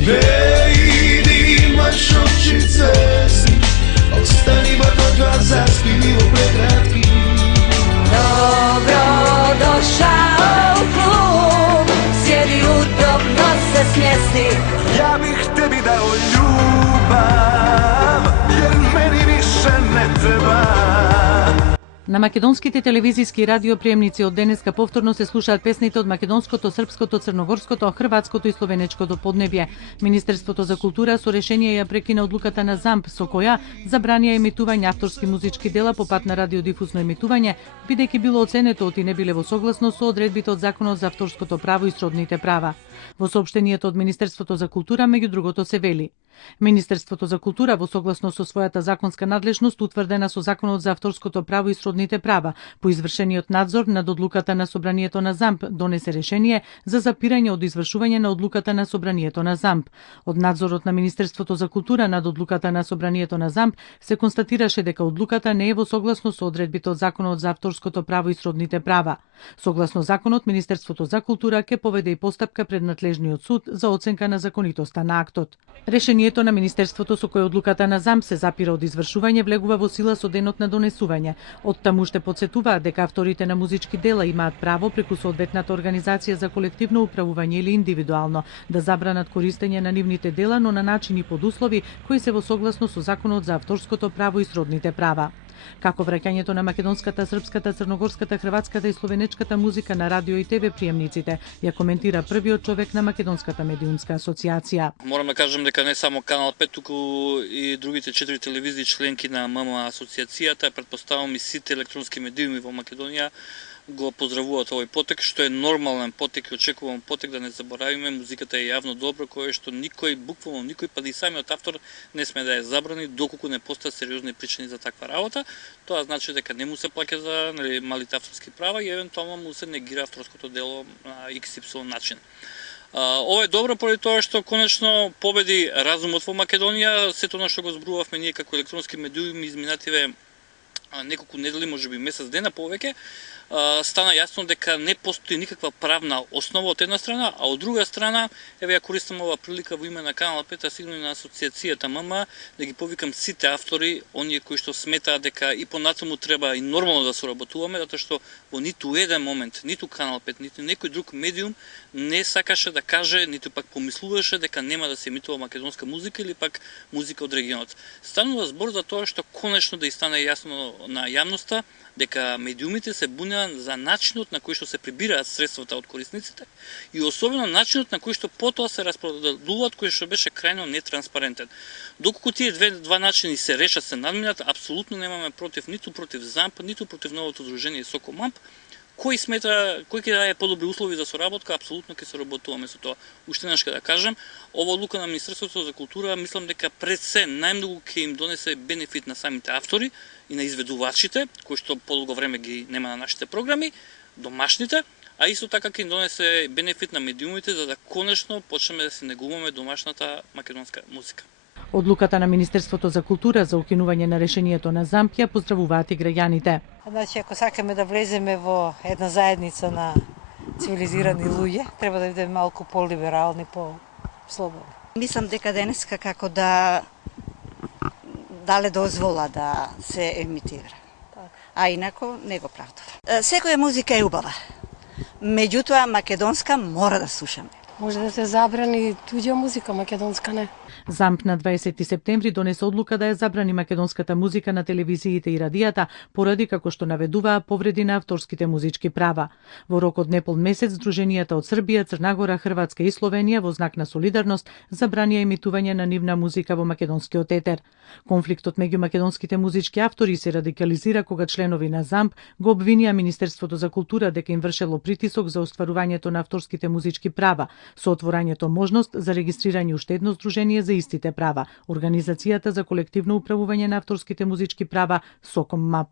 Не иди, имаш очи цесни, остани батога, заспи во преградки. Добро дошao u klub, sjedi udobno se smjesti. Ja bih tebi dao ljubav, jer meni više ne treba. На македонските телевизиски и радиоприемници од денеска повторно се слушаат песните од македонското, српското, црногорското, хрватското и словенечкото поднебје. Министерството за култура со решение ја прекина одлуката на ЗАМП со која забранија емитување авторски музички дела по пат на радиодифузно емитување, бидејќи било оценето и не биле во согласност со одредбите од Законот за авторското право и сродните права. Во соопштенијето од Министерството за култура меѓу другото се вели: Министерството за култура во согласност со својата законска надлежност утврдена со Законот за авторското право и сродните права, по извршениот надзор над одлуката на собранието на ЗАМП, донесе решение за запирање од извршување на одлуката на собранието на ЗАМП. Од надзорот на Министерството за култура над одлуката на собранието на ЗАМП се констатираше дека одлуката не е во согласност со одредбите од Законот за авторското право и сродните права. Согласно законот, Министерството за култура ќе поведе и постапка пред надлежниот суд за оценка на законитоста на актот. Решението на Министерството со кој одлуката на ЗАМП се запира од извршување влегува во сила со денот на донесување. Од таму уште потсетуваат дека авторите на музички дела имаат право преку соодветната организација за колективно управување или индивидуално да забранат користење на нивните дела, но на начин и под услови кои се во согласност со Законот за авторското право и сродните права. Како враќањето на македонската, српската, црногорската, хрватската и словенечката музика на радио и ТВ приемниците, ја коментира првиот човек на Македонската медиумска асоциација. Морам да кажам дека не само Канал 5, туку и другите 4 телевизии членки на ММА асоциацијата, претпоставам и сите електронски медиуми во Македонија го поздравуваат овој потек, што е нормален потек и очекуван потек, да не заборавиме, музиката е јавно добро, кое што никој, буквално никој, па и самиот автор не сме да ја забрани, доколку не постојат сериозни причини за таква работа. Тоа значи дека не му се плаќа за малите авторски права и евентуално му се негира авторското дело на XY начин. Ова е добро поради тоа што конечно победи разумот во Македонија, сето она што го зборувавме ние како електронски медиуми изминативе неколку недели, можеби месец дена повеќе, стана јасно дека не постои никаква правна основа од една страна, а од друга страна, еве ја користам ова прилика во име на Канал 5, а сигурно и на асоциацијата ММА, да ги повикам сите автори, оние кои што сметаат дека и понатаму треба и нормално да соработуваме, затоа што во ниту еден момент, ниту Канал 5, ниту некој друг медиум не сакаше да каже, ниту пак помислуваше дека нема да се емитува македонска музика или пак музика од регионот. Станува збор за тоа што конечно да и стане јасно на јавноста дека медиумите се бунеат за начинот на кој што се прибираат средствата од корисниците и особено начинот на кој што потоа се распродадуваат, кој што беше крајно нетранспарентен. Доколку тие два начини се решат, се надминат, апсолутно немаме против ниту против ЗАМП, ниту против новото дружение Сокомамп. Кој смета, кој ќе даде подобри услови за соработка, апсолутно ќе соработуваме со тоа. Уште нешто да кажам, ова одлука на Министерството за култура, мислам дека пред се најмногу ќе им донесе бенефит на самите автори и на изведувачите, кои што подолго време ги нема на нашите програми, домашните, а исто така ќе им донесе бенефит на медиумите за да конечно почнеме да се негуваме домашната македонска музика. Одлуката на Министерството за култура за укинување на решението на ЗАМП ја поздравуваат и граѓаните. Значи, ако сакаме да влеземе во една заедница на цивилизирани луѓе, треба да бидеме малку по-либерални, по-слободни. Мислам дека денеска како да дале дозвола да се емитира. А инако не го правдува. Секоја музика е убава. Меѓутоа македонска мора да слушаме. Може да се забрани туѓа музика, македонска не. ЗАМП на 20 септември донесе одлука да ја забрани македонската музика на телевизиите и радијата поради, како што наведуваа, повреди на авторските музички права. Во рок од непол месец, Сдруженијата од Србија, Црнагора, Хрватска и Словенија во знак на солидарност забранија емитување на нивна музика во македонскиот етер. Конфликтот меѓу македонските музички автори се радикализира кога членови на ЗАМП го обвинија Министерството за култура дека им вршело притисок за остварувањето на авторските музички права, со отворањето можност за регистрирање уште едно здружение за истите права, Организацијата за колективно управување на авторските музички права Сокоммап.